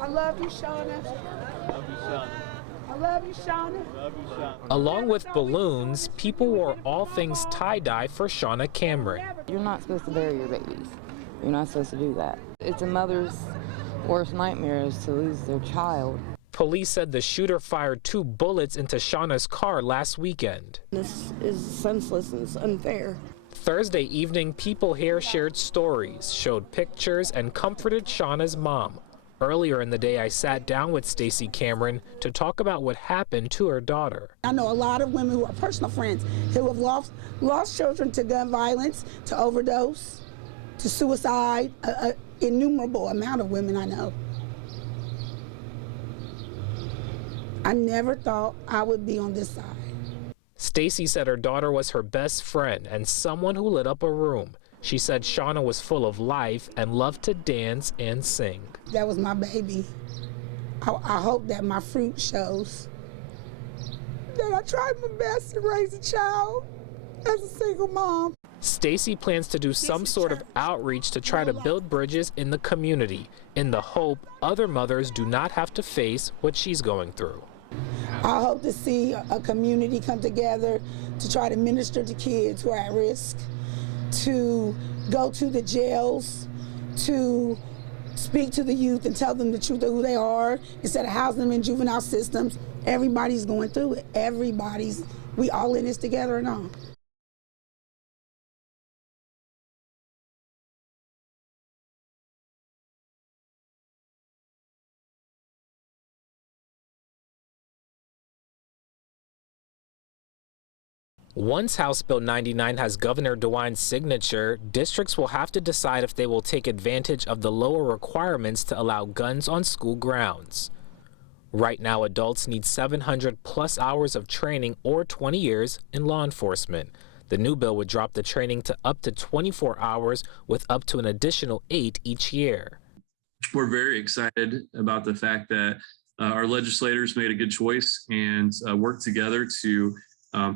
I love you, Shauna. Love you, Shauna. I love you, Shauna. Love you, Shauna. Along with balloons, people wore all things tie-dye for Shauna Cameron. You're not supposed to bury your babies. You're not supposed to do that. It's a mother's worst nightmare is to lose their child. Police said the shooter fired 2 bullets into Shauna's car last weekend. This is senseless and it's unfair. Thursday evening, people here shared stories, showed pictures, and comforted Shauna's mom. Earlier in the day, I sat down with Stacey Cameron to talk about what happened to her daughter. I know a lot of women who are personal friends who have lost children to gun violence, to overdose, to suicide, an innumerable amount of women I know. I never thought I would be on this side. Stacey said her daughter was her best friend and someone who lit up a room. She said Shauna was full of life and loved to dance and sing. That was my baby. I hope that my fruit shows that I tried my best to raise a child as a single mom. Stacey plans to do some sort of outreach to try to build bridges in the community in the hope other mothers do not have to face what she's going through. I hope to see a community come together to try to minister to kids who are at risk, to go to the jails, to speak to the youth and tell them the truth of who they are instead of housing them in juvenile systems. Everybody's going through it. We all in this together and all. Once House Bill 99 has Governor DeWine's signature, districts will have to decide if they will take advantage of the lower requirements to allow guns on school grounds. Right now, adults need 700+ hours of training or 20 years in law enforcement. The new bill would drop the training to up to 24 hours with up to an additional 8 each year. We're very excited about the fact that our legislators made a good choice and worked together to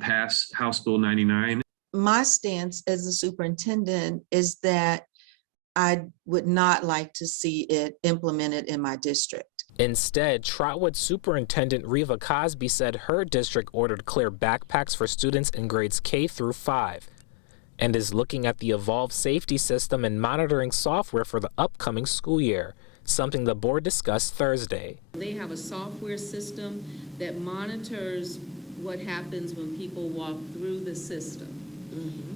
pass House Bill 99. My stance as a superintendent is that I would not like to see it implemented in my district. Instead, Trotwood Superintendent Reva Cosby said her district ordered clear backpacks for students in grades K through 5 and is looking at the evolved safety system and monitoring software for the upcoming school year, something the board discussed Thursday. They have a software system that monitors what happens when people walk through the system.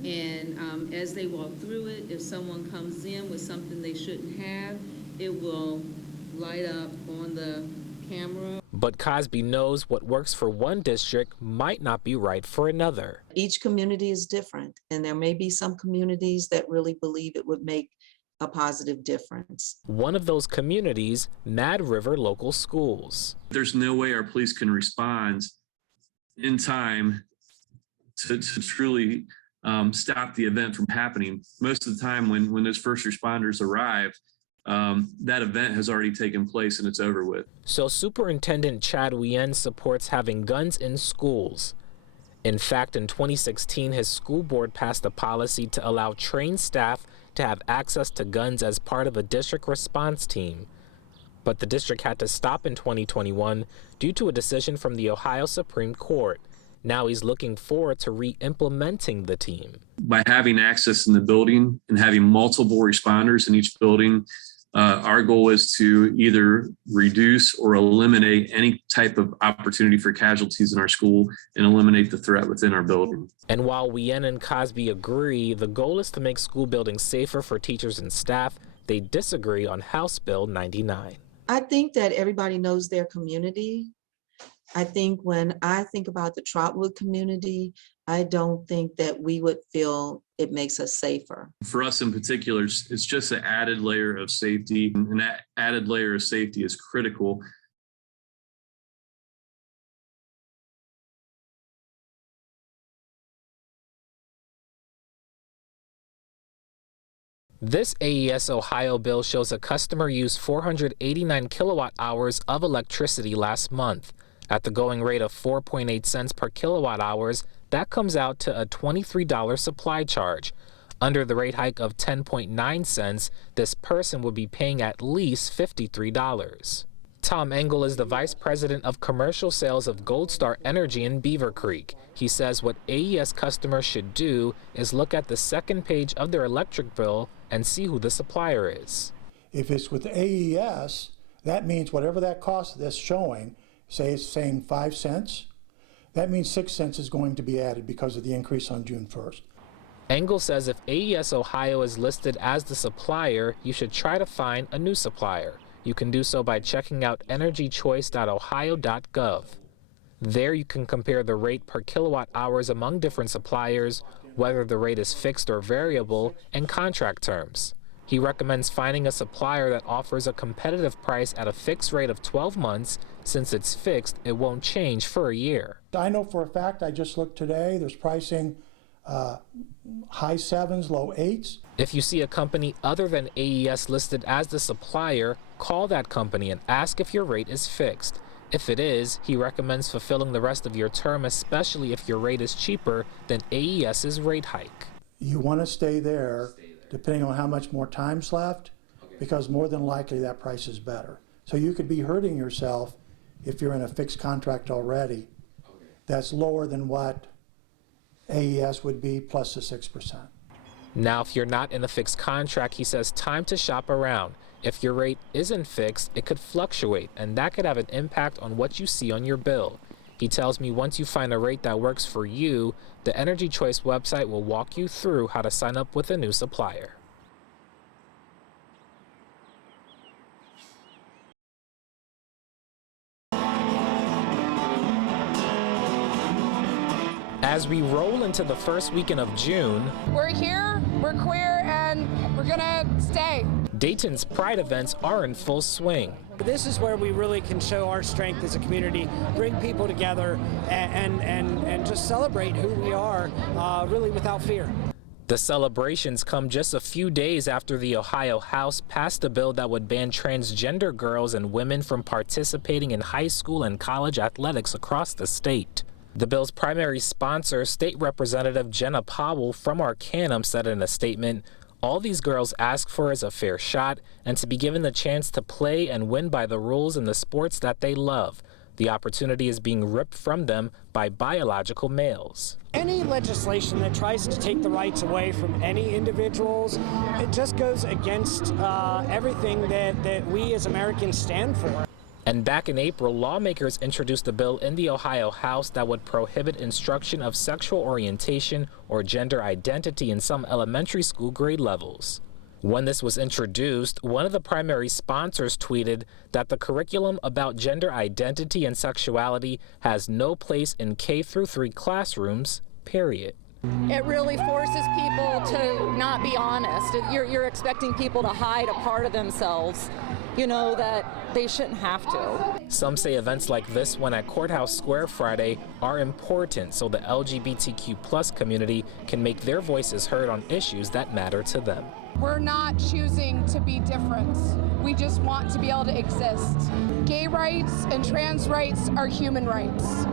And as they walk through it, if someone comes in with something they shouldn't have, it will light up on the camera. But Cosby knows what works for one district might not be right for another. Each community is different, and there may be some communities that really believe it would make a positive difference. One of those communities, Mad River Local Schools. There's no way our police can respond in time to truly stop the event from happening. Most of the time when those first responders arrive, that event has already taken place and it's over with. So Superintendent Chad Wien supports having guns in schools. In fact, in 2016, his school board passed a policy to allow trained staff to have access to guns as part of a district response team. But the district had to stop in 2021 due to a decision from the Ohio Supreme Court. Now he's looking forward to re-implementing the team. By having access in the building and having multiple responders in each building, our goal is to either reduce or eliminate any type of opportunity for casualties in our school and eliminate the threat within our building. And while Wien and Cosby agree the goal is to make school buildings safer for teachers and staff, they disagree on House Bill 99. I think that everybody knows their community. I think when I think about the Trotwood community, I don't think that we would feel it makes us safer. For us in particular, it's just an added layer of safety, and that added layer of safety is critical. This AES Ohio bill shows a customer used 489 kilowatt hours of electricity last month. At the going rate of 4.8 cents per kilowatt hours, that comes out to a $23 supply charge. Under the rate hike of 10.9 cents, this person would be paying at least $53. Tom Engel is the Vice President of Commercial Sales of Gold Star Energy in Beaver Creek. He says what AES customers should do is look at the second page of their electric bill and see who the supplier is. If it's with AES, that means whatever that cost that's showing, say it's saying 5 cents, that means 6 cents is going to be added because of the increase on June 1st. Engel says if AES Ohio is listed as the supplier, you should try to find a new supplier. You can do so by checking out energychoice.ohio.gov. There you can compare the rate per kilowatt hours among different suppliers, whether the rate is fixed or variable, and contract terms. He recommends finding a supplier that offers a competitive price at a fixed rate of 12 months. Since it's fixed, it won't change for a year. I know for a fact, I just looked today, there's pricing high 7s, low 8s. If you see a company other than AES listed as the supplier, call that company and ask if your rate is fixed. If it is, he recommends fulfilling the rest of your term, especially if your rate is cheaper than AES's rate hike. You want to stay there depending on how much more time's left, because more than likely that price is better. So you could be hurting yourself if you're in a fixed contract already that's lower than what AES would be plus the 6%. Now, if you're not in a fixed contract, he says time to shop around. If your rate isn't fixed, it could fluctuate, and that could have an impact on what you see on your bill. He tells me once you find a rate that works for you, the Energy Choice website will walk you through how to sign up with a new supplier. As we roll into the first weekend of June, we're here, we're queer, and we're gonna stay. Dayton's Pride events are in full swing. This is where we really can show our strength as a community, bring people together, and just celebrate who we are, really without fear. The celebrations come just a few days after the Ohio House passed a bill that would ban transgender girls and women from participating in high school and college athletics across the state. The bill's primary sponsor, State Representative Jenna Powell from Arcanum, said in a statement, "All these girls ask for is a fair shot and to be given the chance to play and win by the rules in the sports that they love. The opportunity is being ripped from them by biological males." Any legislation that tries to take the rights away from any individuals, it just goes against everything that we as Americans stand for. And back in April, lawmakers introduced a bill in the Ohio House that would prohibit instruction of sexual orientation or gender identity in some elementary school grade levels. When this was introduced, one of the primary sponsors tweeted that the curriculum about gender identity and sexuality has no place in K-3 classrooms, period. It really forces people to not be honest. You're expecting people to hide a part of themselves, that they shouldn't have to. Some say events like this one at Courthouse Square Friday are important so the LGBTQ+ community can make their voices heard on issues that matter to them. We're not choosing to be different. We just want to be able to exist. Gay rights and trans rights are human rights.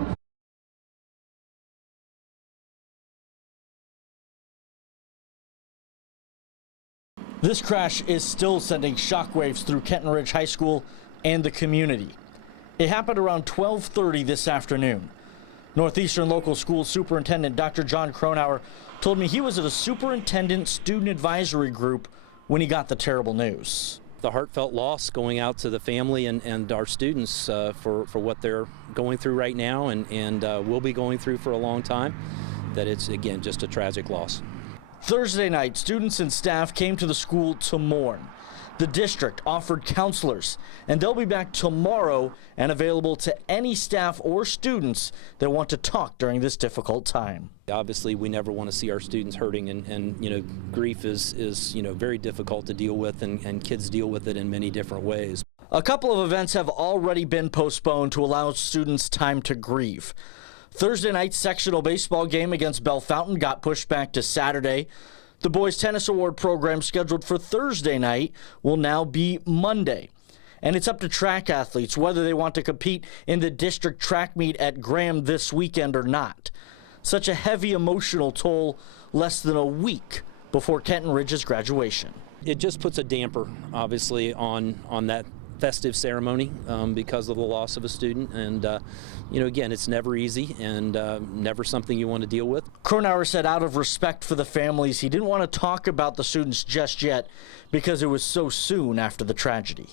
This crash is still sending shockwaves through Kenton Ridge High School and the community. It happened around 12:30 this afternoon. Northeastern Local School Superintendent Dr. John Cronauer told me he was at a superintendent student advisory group when he got the terrible news. The heartfelt loss going out to the family and our students for what they're going through right now and will be going through for a long time, that it's, again, just a tragic loss. Thursday night, students and staff came to the school to mourn. The district offered counselors, and they'll be back tomorrow and available to any staff or students that want to talk during this difficult time. Obviously, we never want to see our students hurting, and grief is very difficult to deal with, and kids deal with it in many different ways. A couple of events have already been postponed to allow students time to grieve. Thursday night's sectional baseball game against Bell Fountain got pushed back to Saturday. The boys tennis award program scheduled for Thursday night will now be Monday. And it's up to track athletes whether they want to compete in the district track meet at Graham this weekend or not. Such a heavy emotional toll less than a week before Kenton Ridge's graduation. It just puts a damper, obviously, on that festive ceremony because of the loss of a student. And, again, it's never easy and never something you want to deal with. Cronauer said out of respect for the families, he didn't want to talk about the students just yet because it was so soon after the tragedy.